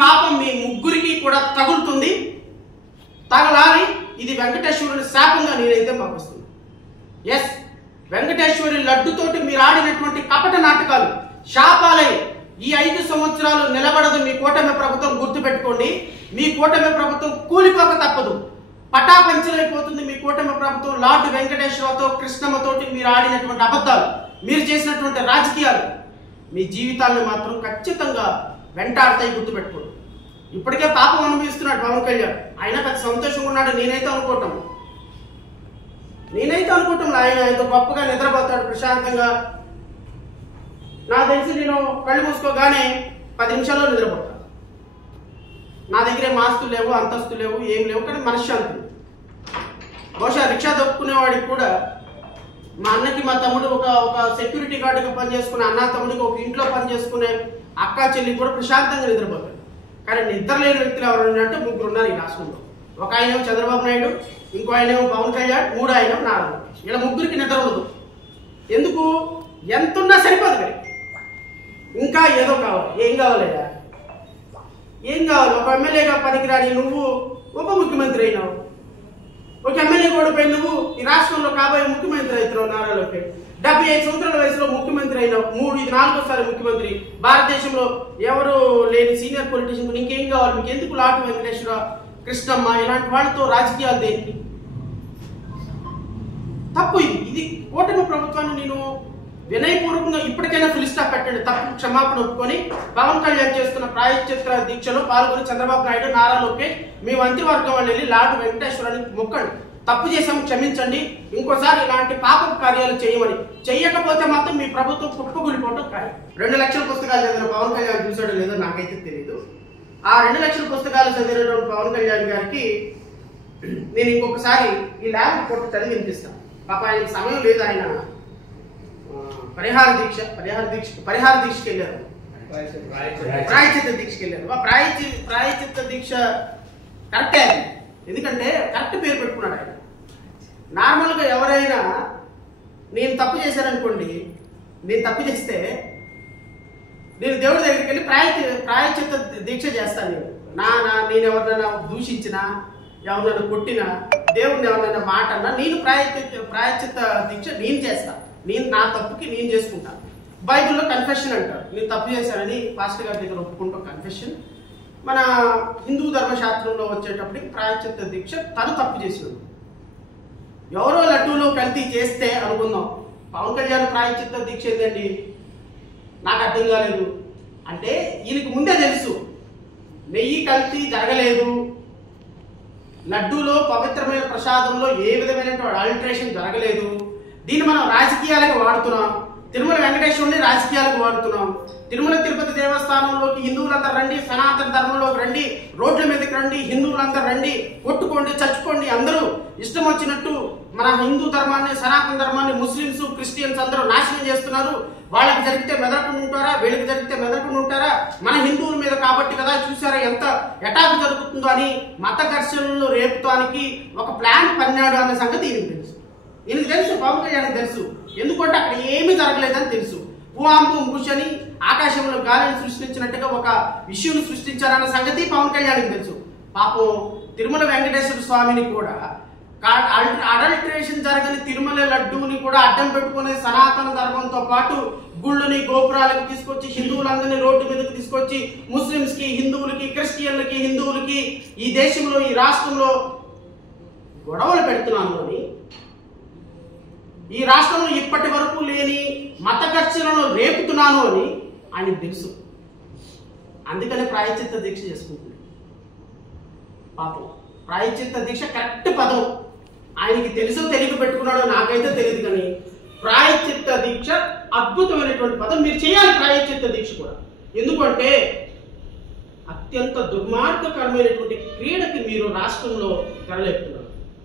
పాపం మీ ముగ్గురికి కూడా తగులుతుంది, తగలాలి. ఇది వెంకటేశ్వరుని శాపంగా నేనైతే భావిస్తున్నాను. ఎస్, వెంకటేశ్వరి లడ్డుతోటి మీరు ఆడినటువంటి కపట నాటకాలు శాపాలై ఈ 5 సంవత్సరాలు నిలబడదు మీ కూటమి ప్రభుత్వం. గుర్తుపెట్టుకోండి, మీ కూటమి ప్రభుత్వం కూలిపోక తప్పదు, పటాపంచలైపోతుంది మీ కూటమి ప్రభుత్వం. లార్డ్ వెంకటేశ్వరతో కృష్ణమ్మతోటి మీరు ఆడినటువంటి అబద్ధాలు, మీరు చేసినటువంటి రాజకీయాలు మీ జీవితాలను మాత్రం ఖచ్చితంగా వెంటాడతాయి. గుర్తుపెట్టుకోండి. ఇప్పటికే పాపం అనుభవిస్తున్నాడు పవన్ కళ్యాణ్. ఆయన పెద్ద సంతోషంగా ఉన్నాడు నేనైతే అనుకోవటం ఆయన ఎంతో గొప్పగా నిద్రపోతాడు ప్రశాంతంగా. నాకు తెలిసి నేను కళ్ళు మూసుకోగానే 10 నిమిషాల్లో నిద్రపోతాను. నా దగ్గర ఆస్తులు లేవు, అంతస్తులు లేవు, ఏం లేవు, కానీ మనశ్శాంతి. బహుశా రిక్షా దొక్కునేవాడికి కూడా మా అన్నకి మా తమ్ముడు ఒక సెక్యూరిటీ గార్డుగా పనిచేసుకునే అన్న, తమ్ముడికి ఒక ఇంట్లో పనిచేసుకునే అక్క చెల్లి కూడా ప్రశాంతంగా నిద్రపోతాడు. కానీ నిద్ర లేని వ్యక్తులు ఎవరు ఉన్నట్టు 3 ఉన్నారు ఈ రాష్ట్రంలో. ఒక ఆయన చంద్రబాబు నాయుడు, ఇంకో ఆయన పవన్ కళ్యాణ్, 3 ఆయన 4. ఇలా 3కి నిద్ర ఉండదు. ఎందుకు? ఎంతున్నా సరిపోదు కానీ ఇంకా ఏదో కావాలి. ఏం కావాలయ్యా? ఏం కావాలి? ఒక ఎమ్మెల్యేగా పనికిరాని నువ్వు ఉప ముఖ్యమంత్రి అయినావు, ఒక ఎమ్మెల్యే ఓడిపోయి నువ్వు ఈ రాష్ట్రంలో కాబోయే ముఖ్యమంత్రి అవుతున్నావు. నారా లోకేష్ 75 సంవత్సరాల వయసులో ముఖ్యమంత్రి అయినావు. ఇది 4వ ముఖ్యమంత్రి. భారతదేశంలో ఎవరు లేని సీనియర్ పొలిటీషియన్. ఇంకేం కావాలి మీకు? ఎందుకు లార్డ్ వెంకటేశ్వర, కృష్ణమ్మ ఇలాంటి వాళ్ళతో రాజకీయాలు దేనికి? తప్పు ఇది కూటమి ప్రభుత్వాన్ని నేను వినయపూర్వకంగా ఇప్పటికైనా ఫుల్ స్టాప్ పెట్టండి. తప్పు క్షమాపణ ఒప్పుకొని పవన్ కళ్యాణ్ చేస్తున్న ప్రాయశ్చిత్త దీక్షలో పాల్గొని చంద్రబాబు నాయుడు, నారా లోకేష్ మీ మంత్రివర్గం వాళ్ళు వెళ్ళి లార్డ్ వెంకటేశ్వరానికి మొక్కండి. తప్పు చేసాము, క్షమించండి, ఇంకోసారి ఇలాంటి పాపపు కార్యాలు చేయమని. చెయ్యకపోతే మాత్రం మీ ప్రభుత్వం కుప్పకూలిపోవటం ఖాయం. 2 లక్షల పుస్తకాలు చదివిన పవన్ కళ్యాణ్ చూసాడో లేదో నాకైతే తెలియదు. ఆ 2 లక్షల పుస్తకాలు చదివినటువంటి పవన్ కళ్యాణ్ గారికి నేను ఇంకొకసారి ఈ ల్యాబ్ రిపోర్ట్ చదివి వినిపిస్తాను. పాప ఆయనకి సమయం లేదు. ఆయన పరిహార దీక్షకి వెళ్ళారు, ప్రాయచిత్త దీక్షకి వెళ్ళారు. ప్రాయచిత్త దీక్ష కరెక్టే, ఎందుకంటే కరెక్ట్ పేరు పెట్టుకున్నాడు ఆయన. నార్మల్గా ఎవరైనా నేను తప్పు చేశాననుకోండి, నేను తప్పు చేస్తే నేను దేవుడి దగ్గరికి వెళ్ళి ప్రాయచిత్త దీక్ష చేస్తాను. నేను ఎవరినైనా దూషించినా, ఎవరినైనా కొట్టినా, దేవుడిని ఎవరినైనా మాట అన్నా నేను ప్రాయచిత్త దీక్ష నేను చేస్తాను. నా తప్పుకి నేను చేసుకుంటాను. బైబిల్లో కన్ఫెషన్ అంటారు. నేను తప్పు చేశానని పాస్టర్ గారి దగ్గర ఒప్పుకుంటాం కన్ఫెషన్. మన హిందూ ధర్మశాస్త్రంలో వచ్చేటప్పటికి ప్రాయచిత్త దీక్ష తను తప్పు చేసినాడు. ఎవరో లడ్డూలో కల్తీ చేస్తే అనుకుందాం, పవన్ కళ్యాణ్ ప్రాయచిత్త దీక్ష ఏంటండి నాకు అర్థం కాలేదు అంటే ఈయనకి ముందే తెలుసు నెయ్యి కల్తీ జరగలేదు, లడ్డూలో పవిత్రమైన ప్రసాదంలో ఏ విధమైనటువంటి ఆల్టరేషన్ జరగలేదు. దీన్ని మనం రాజకీయాలకు వాడుతున్నాం. తిరుమల వెంకటేశ్వరుని రాజకీయాలకు వాడుతున్నాం. తిరుమల తిరుపతి దేవస్థానంలోకి హిందువులందరూ రండి, సనాతన ధర్మంలోకి రండి, రోడ్ల మీదకి రండి, హిందువులందరూ రండి, కొట్టుకోండి, చచ్చిపోండి, అందరూ ఇష్టం వచ్చినట్టు మన హిందూ ధర్మాన్ని, సనాతన ధర్మాన్ని ముస్లింస్, క్రిస్టియన్స్ అందరూ నాశనం చేస్తున్నారు. వాళ్ళకి జరిగితే మెదకుండా ఉంటారా, వీళ్ళకి జరిగితే మెదకుండా ఉంటారా, మన హిందువుల మీద కాబట్టి కదా, చూసారా ఎంత అటాక్ జరుగుతుందో అని మత ఘర్షణలు రేపుతానికి ఒక ప్లాన్ పన్నాడు అన్న సంగతి ఈయనకు తెలుసు. పవన్ కళ్యాణ్ తెలుసు. ఎందుకంటే అక్కడ ఏమీ జరగలేదని తెలుసు. భూఆంబు ముషని ఆకాశంలో గాలిని సృష్టించినట్టుగా ఒక ఇష్యూను సృష్టించారన్న సంగతి పవన్ కళ్యాణ్కి తెలుసు. పాపం తిరుమల వెంకటేశ్వర స్వామిని కూడా అడల్టరేషన్ జరగని తిరుమల లడ్డూని కూడా అడ్డం పెట్టుకునే సనాతన ధర్మంతో పాటు గుళ్ళని, గోపురాలకు తీసుకొచ్చి హిందువులందరినీ రోడ్డు మీదకి తీసుకొచ్చి ముస్లింస్ కి, హిందువులకి, క్రిస్టియన్లకి, హిందువులకి ఈ దేశంలో, ఈ రాష్ట్రంలో గొడవలు పెడుతున్నాను అని, ఈ రాష్ట్రంలో ఇప్పటి వరకు లేని మత ఘర్షణను రేపుతున్నాను అని ఆయనకు తెలుసు. అందుకనే ప్రాయచిత్త దీక్ష చేసుకుంటున్నాడు. పాపం ప్రాయచిత్త దీక్ష కరెక్ట్ పదం. ఆయనకి తెలుసో తెలియక పెట్టుకున్నాడో నాకైతే తెలియదు, కానీ ప్రాయచిత్త దీక్ష అద్భుతమైనటువంటి పదం. మీరు చేయాలి ప్రాయచిత్త దీక్ష కూడా. ఎందుకంటే అత్యంత దుర్మార్గకరమైనటువంటి క్రీడకి మీరు రాష్ట్రంలో తెరలేపుతున్నారు.